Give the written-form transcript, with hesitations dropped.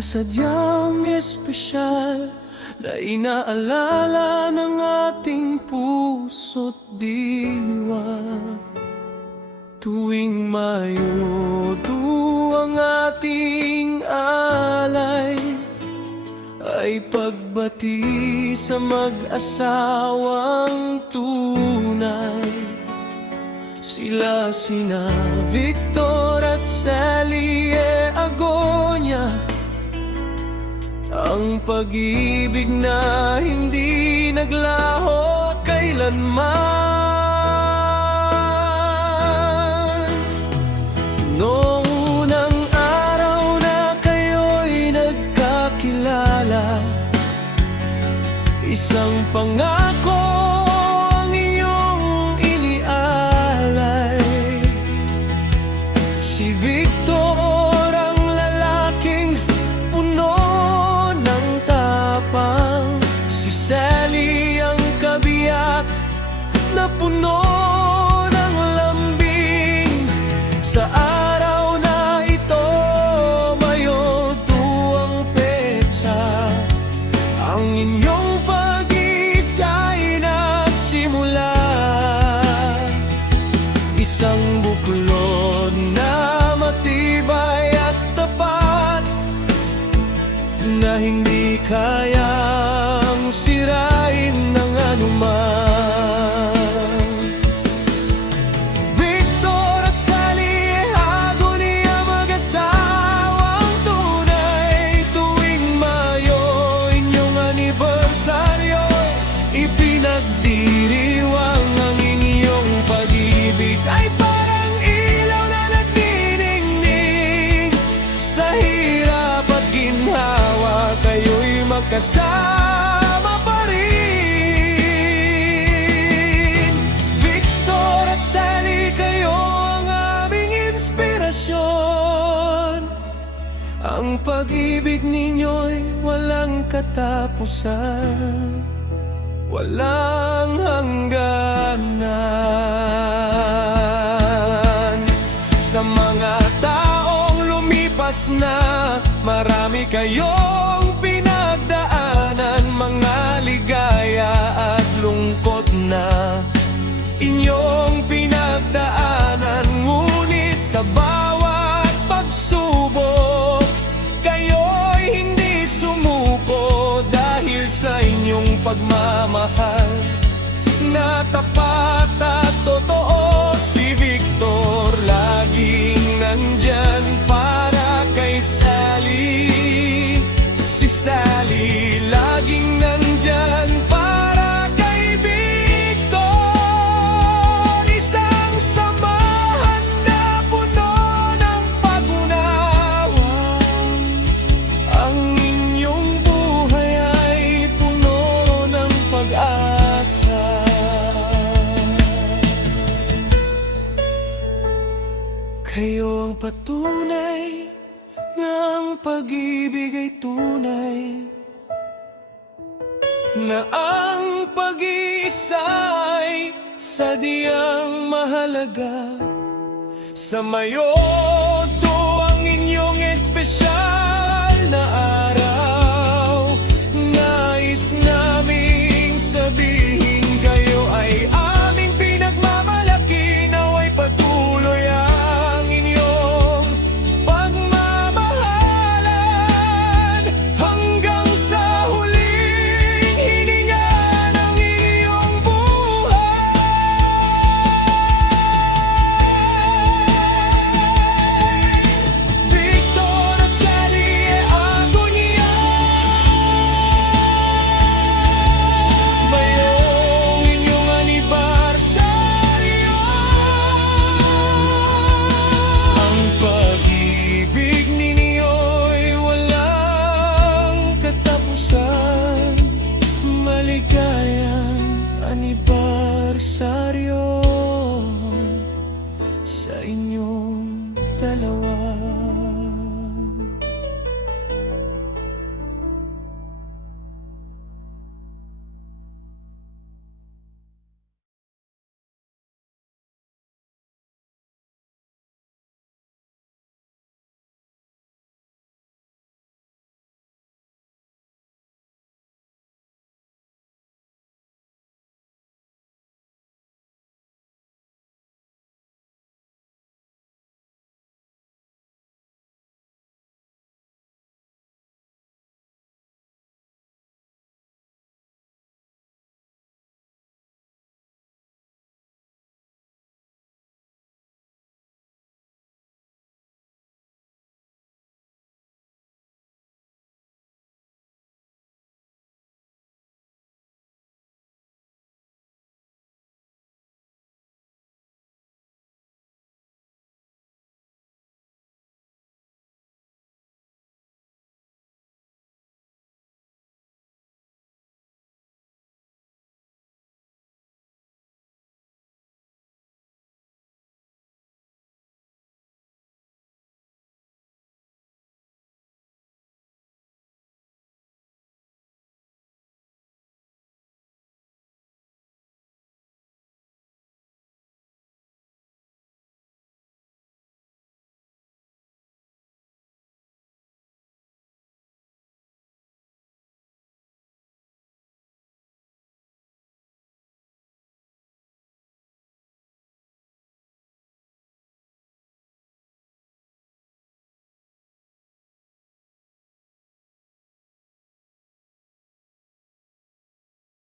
na sadyang espesyal na inaalala ng ating puso't diwa. Tuwing mayudo ang ating alay, ay pagbati sa mag-asawang tunay. Sila sina Victor at Sally Agonia, ang pag-ibig na hindi naglaho kailanman. Noong unang araw na kayo'y nagkakilala, isang pangako ang inyong inialay. Si Victor ang lalaking puno ng tapang, si Sally ang kabiyak na puno ng lambing. Sa araw na ito, mayudo ang petsa, ang inyong pag-iisa'y nagsimula. Isang buklod na matibay at tapat, na hindi kayang sirain ng anuman. Victor at Sally Agonia, mag-asawang tunay. Tuwing Mayo, inyong anibersaryo, ipinagdiriwang ang inyong pag-ibig ay parang ilaw na nagniningning. Sa hirap at ginhawa, kayo'y magkasama pa rin. Victor at Sally, kayo ang aming inspirasyon. Ang pag-ibig ninyo'y walang katapusan, walang hangganan. Sa mga taong lumipas na, marami kayong pinagdaanan, mga ligaya at lungkot na inyong pinagdaanan. Ngunit sa bawat pagsubok, kayo'y hindi sumuko, dahil sa inyong pagmamahal na tapat at totoo. Si Victor laging nandyan para kay Sally, si Sally laging nandyan para kay Victor. Isang samahan na puno ng pag-unawa, ang inyong buhay ay puno ng pag-asa. Kayo ang patunay na ang pag-ibig ay tunay, na ang pag-iisa ay sadyang mahalaga. Sa Mayo